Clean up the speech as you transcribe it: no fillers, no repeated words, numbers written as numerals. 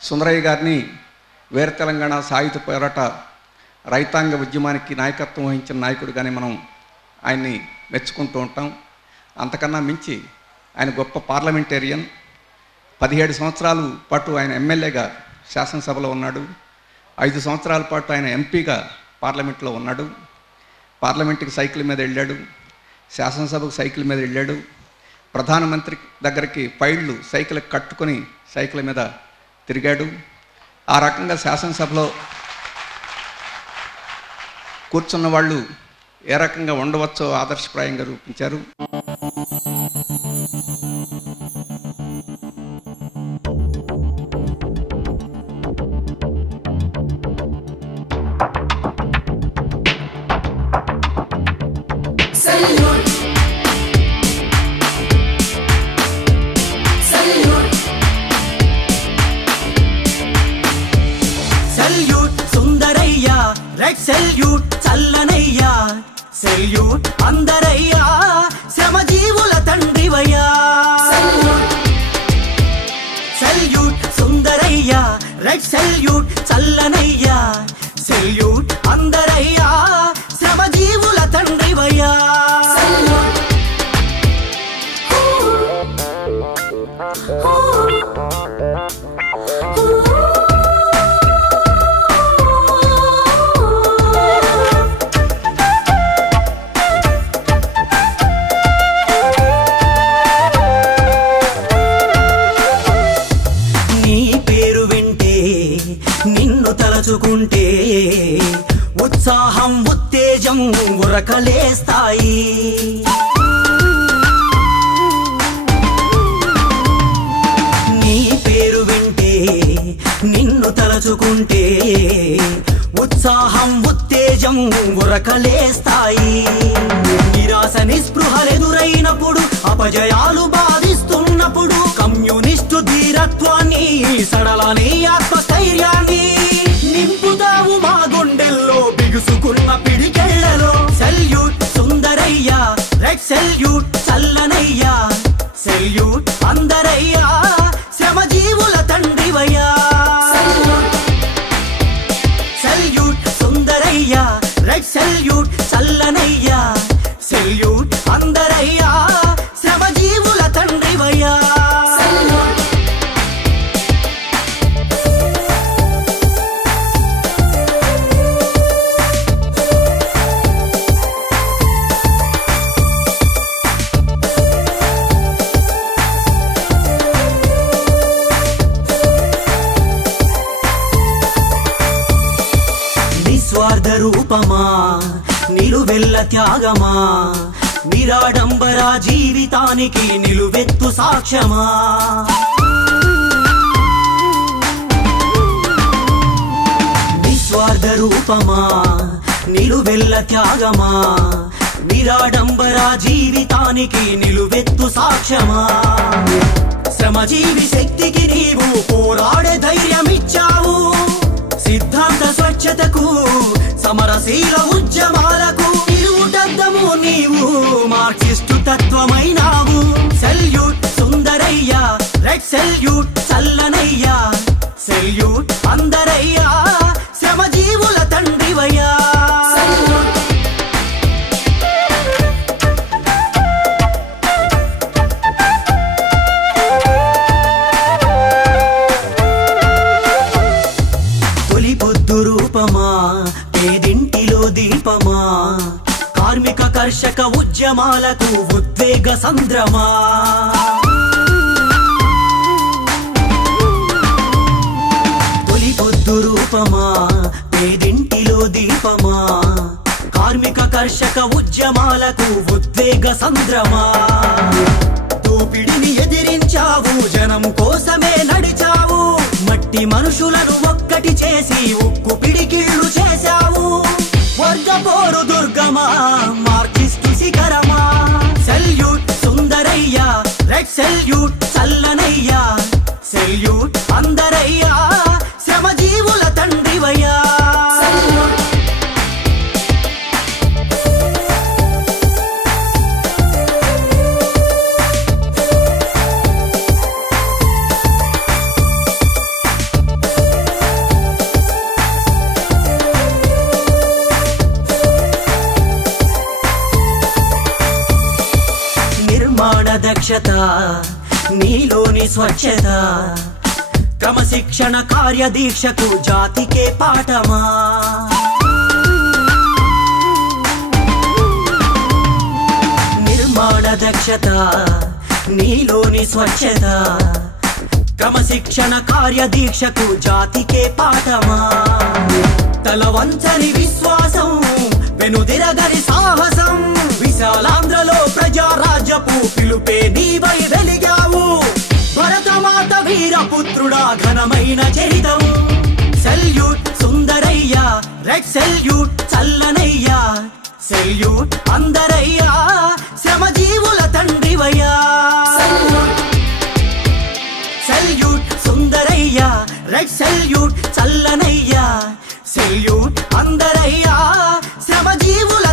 సుందరయ్య గారిని వీర తెలంగాణ సాయుధ పోరాట రైతాంగ ఉద్యమానికి నాయకత్వం వహించిన నాయకుడిగానే మనం ఆయన్ని మెచ్చుకుంటూ ఉంటాం. అంతకన్నా మించి ఆయన గొప్ప పార్లమెంటేరియన్. 17 సంవత్సరాల పాటు ఆయన ఎమ్మెల్యేగా శాసనసభలో ఉన్నాడు. 5 సంవత్సరాల పాటు ఆయన ఎంపీగా పార్లమెంట్లో ఉన్నాడు. పార్లమెంట్కి సైకిల్ మీద వెళ్ళాడు, శాసనసభకు సైకిల్ మీద వెళ్ళాడు, ప్రధానమంత్రి దగ్గరికి ఫైళ్ళు సైకిల్ కట్టుకొని సైకిల్ మీద తిరిగాడు. ఆ రకంగా శాసనసభలో కూర్చున్న వాళ్ళు ఏ రకంగా ఉండవచ్చో ఆదర్శప్రాయంగా రూపించారు. రెడ్ సెల్యూట్ చల్లనయ్యా, సెల్యూట్ అందరయ్యా, శ్రమజీవుల తండ్రివయ్యా. సెల్యూట్ సుందరయ్యా, రెడ్ సెల్యూట్ చల్లనయ్యా, సెల్యూట్ అందరయ్యా, శ్రమజీవుల తండ్రివయ్యా. తలుచుకుంటే ఉత్సాహం ఉత్తేజం ఉరకలేస్తాయి. నీ పేరు వింటే నిన్ను తలుచుకుంటే ఉత్సాహం ఉత్తేజం ఉరకలేస్తాయి. నిరాశ నిస్పృహలెదురైనప్పుడు, అపజయాలు బాధిస్తున్నప్పుడు, కమ్యూనిస్టు ధీరత్వాన్ని సడలని ఆత్మస్థైర్యాన్ని నింపుతావు మా గుండెల్లో బిగుసుకున్న పిడికెళ్లలో. సెల్యూట్ సుందరయ్యా, రెడ్ సెల్యూట్ చల్లనయ్యా, సెల్యూట్ అందరయ్యా, శ్రమజీవుల తండ్రివయ్యా. సెల్యూట్ సుందరయ్యా, రెడ్ సెల్యూట్ చల్లనయ్యా, సెల్యూట్ అందరయ్యా, శ్రమజీవుల తండ్రివయ్యా. నిస్వార్థ రూపమా, నిలువెల్ల త్యాగమా, నిరాడంబర జీవితానికి నిలువెత్తు సాక్ష్యమా. నిస్వార్థ రూపమా, నిలువెల్ల త్యాగమా, నిరాడంబర జీవితానికి నిలువెత్తు సాక్ష్యమా. శ్రమజీవి శక్తికి నీవు పోరాడే ధైర్యమిచ్చావు. సిద్ధాంత స్వచ్ఛతకు, సమరశీల ఉద్యమాలకు నిలువుటద్దము నీవు, మార్క్సిస్టు తత్వమైనావు. సెల్యూట్ సుందరయ్యా, రెడ్ సెల్యూట్ చల్లనయ్యా, సెల్యూట్ అందరయ్యా, శ్రమజీవుల తండ్రివయ్యా. రూపమా, పేదింటిలో దీపమా, కార్మిక కర్షక ఉద్యమాలకు ఉద్వేగ సంద్రమా. తొలి పొద్దు రూపమా, పేదింటిలో దీపమా, కార్మిక కర్షక ఉద్యమాలకు ఉద్వేగ సంద్రమా. దోపిడిని ఎదిరించావు, జనం కోసమే నడిచావు, మట్టి మనుషులను ఒక్కటి చేసి ఉక్కు పిడికిళ్ళు చేశావు. వర్గపోరు దుర్గమా, మార్క్సిస్టు శిఖరమా. సెల్యూట్ సుందరయ్యా, రెడ్ సెల్యూట్ చల్లనయ్యా, సెల్యూట్ అందరయ్యా, శ్రమజీవుల తండ్రివయ్యా. దక్షత నీలోని స్వచ్ఛత క్రమశిక్షణ కార్యదీక్షకు జాతికే పాఠమా నిర్మాణ దక్షత నీలోని స్వచ్ఛత క్రమశిక్షణ కార్యదీక్షకు జాతికే పాఠమా తలవంచని విశ్వాసం వెనుదిరగని సాహసం విశాలాంధ్రలో ప్రజారాజ్యపు పిలుపే నీవై వెలిగావు భరతమాత వీరపుత్రుడా ఘనమైన చరితం సెల్యూట్ సుందరయ్య రెడ్ సెల్యూట్ చల్లనయ్యా సెల్యూట్ అందరయ్యా శ్రమజీవుల తండ్రివయ్యా సెల్యూట్ సుందరయ్య రెడ్ సెల్యూట్ చల్లనయ్యా సెల్యూట్ అందరయ్యా శ్రమజీవుల